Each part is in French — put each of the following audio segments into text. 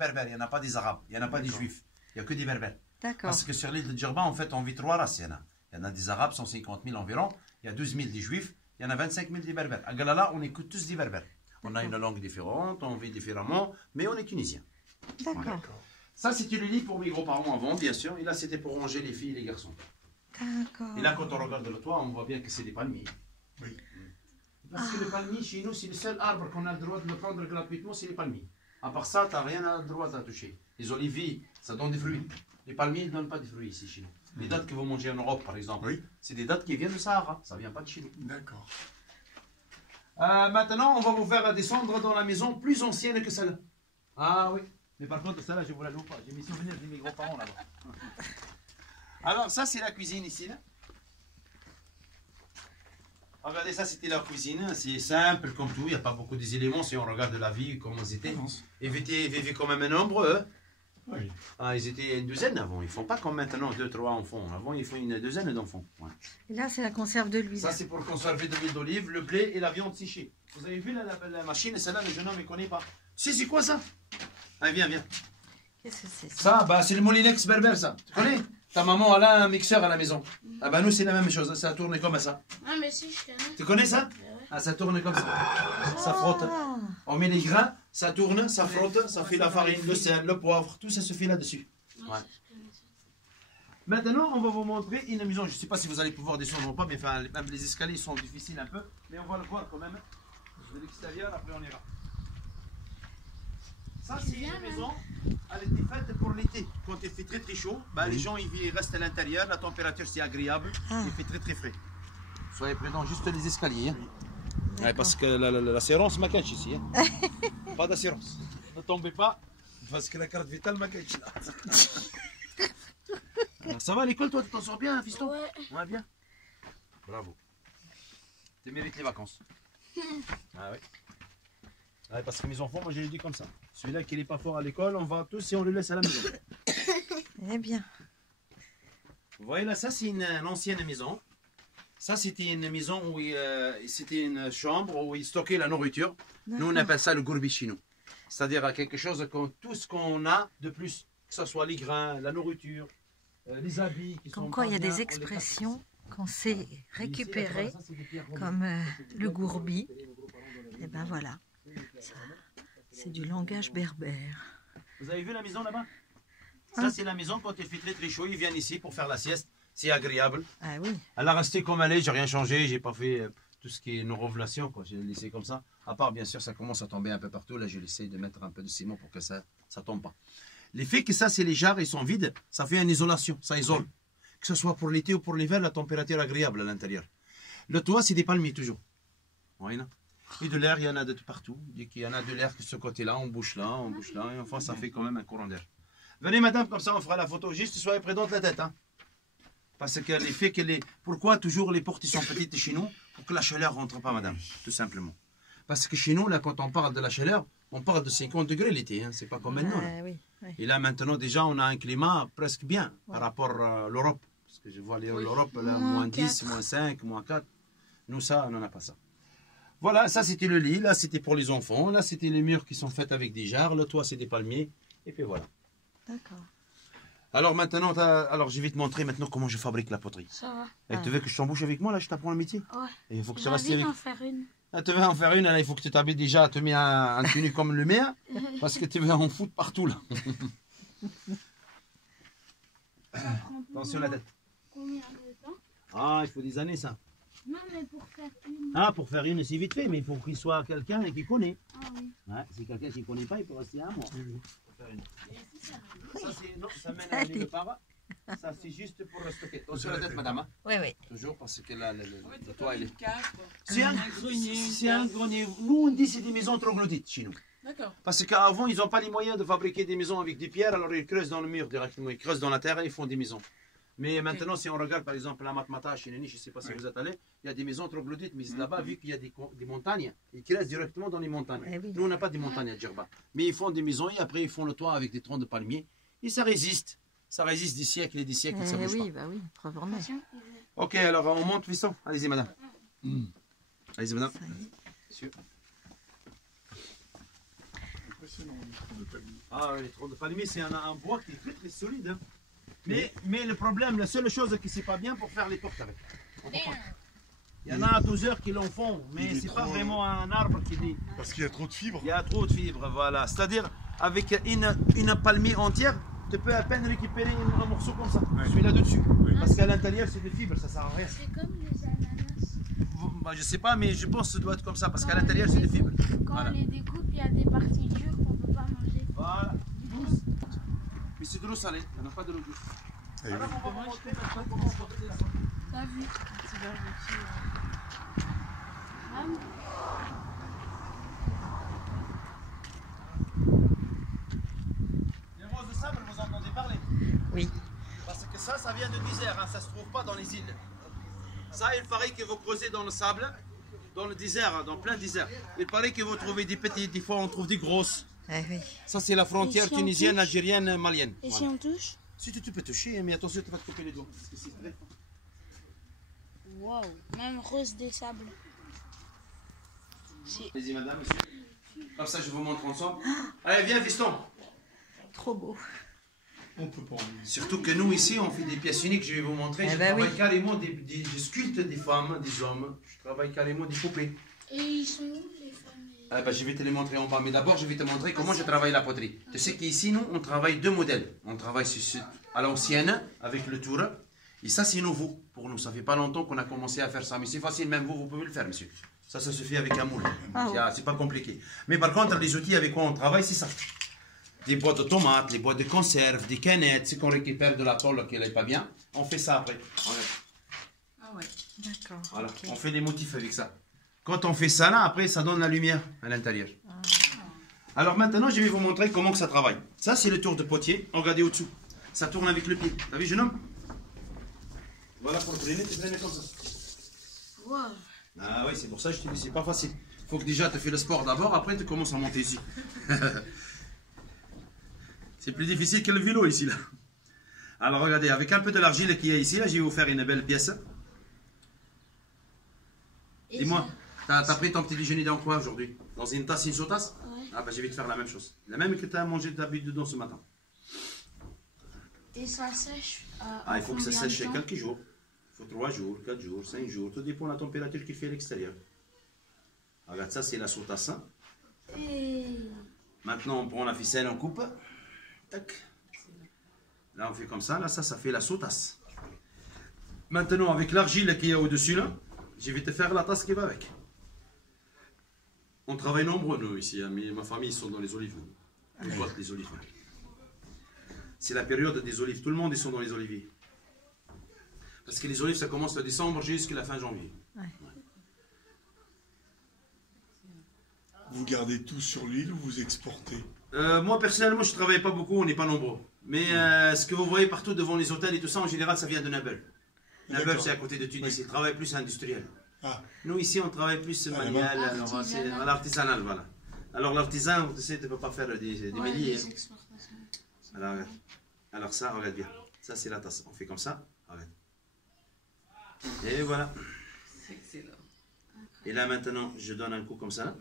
berbères, il n'y en a pas des arabes, il n'y en a pas des juifs, il n'y a que des berbères. D'accord. Parce que sur l'île de Djerba, en fait, on vit trois races. Il y en a des arabes, 150 000 environ, il y a 12 000 des juifs, il y en a 25 000 des berbères. À Galala, on écoute tous des berbères. On a une langue différente, on vit différemment, mais on est tunisiens. D'accord. Ça, c'était le lit pour mes grands-parents avant, bien sûr. Et là, c'était pour ranger les filles et les garçons. D'accord. Et là, quand on regarde le toit, on voit bien que c'est des palmiers. Oui. Parce que le palmier, chez nous, c'est le seul arbre qu'on a le droit de le prendre gratuitement, c'est les palmiers. À part ça, tu n'as rien le droit à toucher. Les oliviers, ça donne des fruits. Les palmiers ne donnent pas de fruits ici chez nous. Les dattes que vous mangez en Europe, par exemple, Oui. c'est des dattes qui viennent du Sahara. Ça ne vient pas de chez nous. D'accord. Maintenant, on va vous faire descendre dans la maison plus ancienne que celle-là. Ah oui. Mais par contre, celle-là, je ne vous la joue pas. J'ai mes souvenirs de mes grands-parents là-bas. Alors, ça, c'est la cuisine ici. Là. Regardez, ça, c'était la cuisine. C'est simple comme tout. Il n'y a pas beaucoup d'éléments si on regarde la vie, comment ils étaient. Ils vivaient quand même nombreux. Oui. Ah, ils étaient une douzaine avant. Ils ne font pas comme maintenant 2-3 enfants. Avant, ils font une douzaine d'enfants. Ouais. Et là, c'est la conserve de l'huile. Ça, c'est pour conserver de l'huile d'olive, le blé et la viande séchée. Vous avez vu la machine, celle-là, le jeune homme ne connaît pas. Si, c'est quoi ça? Ah, viens, viens. Qu'est-ce que c'est ça? Ça, bah, c'est le moulinex berbère, ça. Tu connais? Ta maman, elle a un mixeur à la maison. Ah, bah, nous, c'est la même chose. Ça tourne comme ça. Ah, mais si, je connais. Tu connais ça? Ah, ça tourne comme ça. Ça frotte. Ah, On met les grains, ça tourne, ça frotte, ça fait la farine, le sel, le poivre, tout ça se fait là-dessus. Ouais. Maintenant, on va vous montrer une maison. Je ne sais pas si vous allez pouvoir descendre ou pas, mais enfin, même les escaliers sont difficiles un peu. Mais on va le voir quand même. De l'extérieur, après on ira. Ça, c'est une maison. Elle était faite pour l'été. Quand il fait très très chaud, bah, les gens ils restent à l'intérieur. La température, c'est agréable. Il fait très très frais. Soyez prudents, juste les escaliers. Hein. Ouais, parce que l'assurance m'a caché ici. Hein. Pas d'assurance. Ne tombez pas, parce que la carte vitale m'a caché là. Ça va à l'école, toi, tu t'en sors bien, fiston? Ouais. Ouais, bien. Bravo. Tu mérites les vacances. Ah ouais. Ouais, parce que mes enfants, moi je les dis comme ça. Celui-là qui n'est pas fort à l'école, on va tous et on le laisse à la maison. eh bien. Vous voyez là, ça c'est une ancienne maison. Ça c'était une maison où c'était une chambre où ils stockaient la nourriture. Nous on appelle ça le gourbi chez nous. C'est-à-dire quelque chose, tout ce qu'on a de plus, que ce soit les grains, la nourriture, les habits. Comme quoi, il y a des expressions qu'on sait récupérer, comme le gourbi. Et ben voilà. C'est du langage berbère. Vous avez vu la maison là-bas? Ça, c'est la maison quand il fait très très chaud. Ils viennent ici pour faire la sieste. C'est agréable. Ah oui. Elle a resté comme elle est. J'ai rien changé. J'ai pas fait tout ce qui est nos révélations. J'ai laissé comme ça. À part, bien sûr, ça commence à tomber un peu partout. Là, j'ai essayé de mettre un peu de ciment pour que ça tombe pas. L'effet que ça, c'est les jarres, ils sont vides. Ça fait une isolation. Ça isole. Que ce soit pour l'été ou pour l'hiver, la température est agréable à l'intérieur. Le toit, c'est des palmiers toujours. Oui, non? Et de l'air, il y en a de partout. Il y en a de l'air que ce côté-là, on bouge là, on bouge là. Et enfin, ça fait quand même un courant d'air. Venez, madame, comme ça, on fera la photo. Juste, soyez prudente la tête. Hein. Parce que l'effet que les... Pourquoi toujours les portes sont petites chez nous? Pour que la chaleur ne rentre pas, madame. Tout simplement. Parce que chez nous, là, quand on parle de la chaleur, on parle de 50 degrés l'été. Hein. C'est pas comme maintenant. Là. Oui, oui. Et là, maintenant, déjà, on a un climat presque bien par rapport à l'Europe. Parce que je vois l'Europe, là, moins 10, moins 5, moins 4. Nous, ça, on n'en a pas ça. Voilà, ça c'était le lit, là c'était pour les enfants, là c'était les murs qui sont faits avec des jarres, le toit c'est des palmiers, et puis voilà. D'accord. Alors maintenant, alors je vais te montrer maintenant comment je fabrique la poterie. Ça va. Et tu veux que je t'embauche avec moi, là je t'apprends le métier? Ouais. Et il faut que tu J'ai restes envie avec... d'en faire une. Ah, tu veux en faire une, là il faut que tu t'habilles déjà, te mets un tenue comme le mien, parce que tu veux en foutre partout là. Attention la tête. Combien de temps? Ah, il faut des années ça. Non, mais pour faire une. Ah, pour faire une c'est vite fait, mais il faut qu'il soit quelqu'un qui connaît. Ah oui. Ouais, si quelqu'un qui ne connaît pas, il peut rester un mois. Pour faire une. Et si ça Ça, c'est, non, ça mène à nulle part. Ça, c'est juste pour le stocker. Attention la tête, madame. Hein. Oui, oui. Toujours parce que là, le toit, il est. C'est C'est un grenier. Nous, on dit que c'est des maisons troglodytes chez nous. D'accord. Parce qu'avant, ils n'ont pas les moyens de fabriquer des maisons avec des pierres, alors ils creusent dans le mur directement. Ils creusent dans la terre et ils font des maisons. Mais maintenant, si on regarde par exemple la Matmata chez Neni, je ne sais pas si vous êtes allé, il y a des maisons troglodytes, mais là-bas, vu qu'il y a des montagnes, ils creusent directement dans les montagnes. Eh oui. Nous, on n'a pas de montagnes à Djerba. Mais ils font des maisons et après, ils font le toit avec des troncs de palmiers. Et ça résiste. Ça résiste des siècles et des siècles, ça Eh bouge oui, pas. bah oui, preuve en est. Attention, Ok, alors on monte, fiston. Allez-y, madame. Allez-y, madame. Ça y est. Monsieur. Ah oui, les troncs de palmier, c'est un bois qui est très très solide. Hein. Mais le problème, la seule chose qui c'est pas bien pour faire les portes avec. Il y en a à 12 heures qui l'en font, mais c'est pas vraiment un arbre qui dit. Parce qu'il y a trop de fibres. Il y a trop de fibres, voilà. C'est-à-dire, avec une palmier entière, tu peux à peine récupérer un morceau comme ça. Ouais. Celui-là dessus. Oui. Parce qu'à l'intérieur, c'est des fibres, ça sert à rien. C'est comme les ananas. Bah, je sais pas, mais je pense que ça doit être comme ça, parce qu'à l'intérieur, c'est des fibres. Quand Voilà. on les découpe, il y a des parties dures qu'on peut pas manger. Voilà. Douce. Mais c'est de l'eau salée, il n'y en a pas de l'eau douce. Eh oui. Alors, on va vous montrer maintenant comment on porte ça. T'as vu? Les roses de sable, vous en entendez parler? Oui. Parce que ça vient de désert, hein, ça ne se trouve pas dans les îles. Ça, il paraît que vous creusez dans le sable, dans le désert, hein, dans plein désert. Il paraît que vous trouvez des petites, des fois on trouve des grosses. Eh oui. Ça, c'est la frontière Et si on tunisienne, touche algérienne, malienne. Et si Voilà. on touche? Si tu peux toucher, mais attention, tu vas te couper les doigts. Parce que c'est très... Waouh, même rose des sables. Vas-y, madame, monsieur. Comme ça, je vous montre ensemble. Allez, viens, fiston. Trop beau. On peut pas en dire. Surtout que nous, ici, on fait des pièces uniques. Je vais vous montrer. Eh Je ben travaille oui. carrément je sculpte des femmes, des hommes. Je travaille carrément des poupées. Et ils sont où les femmes? Ah ben, je vais te les montrer en bas. Mais d'abord, je vais te montrer comment je travaille la poterie. Tu sais qu'ici, nous, on travaille deux modèles. On travaille à l'ancienne, avec le tour. Et ça, c'est nouveau pour nous. Ça fait pas longtemps qu'on a commencé à faire ça. Mais c'est facile, même vous pouvez le faire, monsieur. Ça se fait avec un moule. Ah C'est pas compliqué. Mais par contre, les outils avec quoi on travaille, c'est ça. Des boîtes de tomates, des boîtes de conserve, des canettes. C'est qu'on récupère de la tôle qui n'est pas bien. On fait ça après. Ah ouais. D'accord. Voilà. Ok. On fait des motifs avec ça. Quand on fait ça là, après, ça donne la lumière à l'intérieur. Alors maintenant, je vais vous montrer comment que ça travaille. Ça, c'est le tour de potier. Regardez au-dessous. Ça tourne avec le pied. T'as vu, jeune homme? Voilà pour traîner, tu traînes comme ça. Waouh. Ah oui, c'est pour ça que je te dis, c'est pas facile. Faut que déjà tu fais le sport d'abord, après tu commences à monter ici. C'est plus difficile que le vélo ici là. Alors regardez, avec un peu de l'argile qu'il y a ici, là, je vais vous faire une belle pièce. Dis-moi, t'as pris ton petit déjeuner dans quoi aujourd'hui? Dans une tasse, une sous-tasse? Ouais. Ah ben je vais te faire la même chose. La même que tu as mangé d'habitude dedans ce matin. Et ça sèche. Ah, il faut que ça combien de sèche temps? quelques jours. Il faut 3 jours, 4 jours, 5 jours. Tout dépend de la température qu'il fait à l'extérieur. Regarde, ça c'est la sous-tasse. Et... Maintenant, on prend la ficelle, on coupe. Tac. Là, on fait comme ça. Là, ça fait la sous-tasse. Maintenant, avec l'argile qu'il y a au-dessus, là, je vais te faire la tasse qui va avec. On travaille nombreux, nous, ici. Hein, mais ma famille, ils sont dans les olives. Les boîtes des olives. C'est la période des olives. Tout le monde, ils sont dans les oliviers. Parce que les olives, ça commence de décembre jusqu'à la fin janvier. Ouais. Vous gardez tout sur l'île ou vous exportez? Moi, personnellement, je ne travaille pas beaucoup, on n'est pas nombreux. Mais ce que vous voyez partout devant les hôtels et tout ça, en général, ça vient de Nabeul. Nabeul, D'accord. c'est à côté de Tunis. Oui. Ils travaillent plus industriel. Ah, Nous, ici, on travaille plus manuel, alors, c'est à l'artisanal, voilà. Alors, l'artisan, tu sais, tu ne peux pas faire des Ouais, milliers. les hein. exportations. Alors, ça, regarde bien. Ça, c'est la tasse. On fait comme ça. Regarde. Et voilà. C'est excellent. Et là, maintenant, je donne un coup comme ça.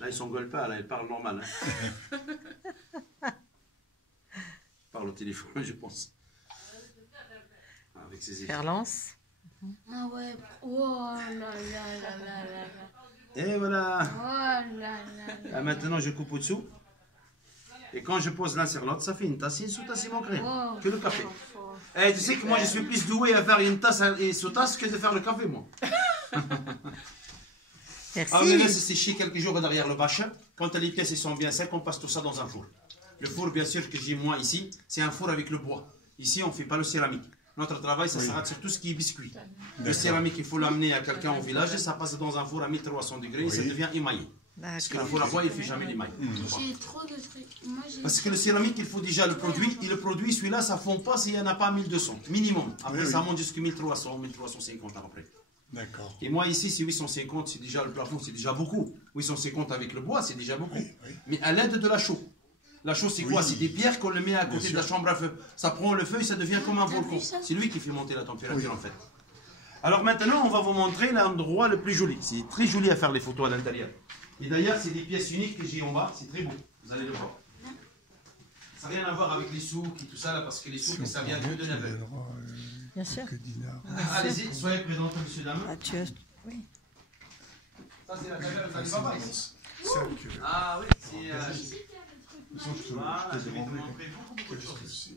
Là, ils s'engueulent pas, là, ils parlent normal. Hein. Ils parlent au téléphone, je pense. Avec ses effets. Ferlance. Ah ouais. Oh là là là là là là. Et voilà. Oh là là là. Là, maintenant, je coupe au-dessous. Et quand je pose l'un sur l'autre, ça fait une tasse et une sous-tasse, il manque rien. Wow. Que le café. Et tu sais que moi, je suis plus doué à faire une tasse et une sous-tasse que de faire le café, moi. Merci. Alors, on les laisse sécher quelques jours derrière le bâche. Quand les pièces elles sont bien secs, on passe tout ça dans un four. Le four, bien sûr, que j'ai moi ici, c'est un four avec le bois. Ici, on ne fait pas le céramique. Notre travail, ça s'arrête sur tout ce qui est biscuit. Le céramique, il faut l'amener à quelqu'un au village, ça passe dans un four à 1300 degrés et ça devient émaillé. Parce que le four à bois, il ne fait jamais l'émail. J'ai trop de trucs. Moi, j'ai... Parce que le céramique, il faut déjà le produit. Et le produit, celui-là, ça ne fond pas s'il n'y en a pas 1200. Minimum. Après, Oui, ça oui. monte jusqu'à 1300, 1350 à peu près. d'accord. Et moi, ici, c'est 850, c'est déjà le plafond, c'est déjà beaucoup. 850 avec le bois, c'est déjà beaucoup. Oui, oui. Mais à l'aide de la chaux. La chaux, c'est quoi? Oui. C'est des pierres qu'on le met à Bien côté de la sûr. chambre à feu. Ça prend le feu et ça devient comme un T'as volcan. vu ça? C'est lui qui fait monter la température, Oui. en fait. Alors maintenant, on va vous montrer l'endroit le plus joli. C'est très joli à faire les photos à l'intérieur. Et d'ailleurs, c'est des pièces uniques que j'ai en bas. C'est très beau. Vous allez le voir. Ça n'a rien à voir avec les souks et tout ça, là, parce que les souks, ça vient que de Nevers. Bien sûr. Allez-y, soyez présents, monsieur, dame. Ah, oui. Ça, c'est la cagale de Alibaba ici. Ah oui, c'est... Voilà, je vais te montrer beaucoup de choses.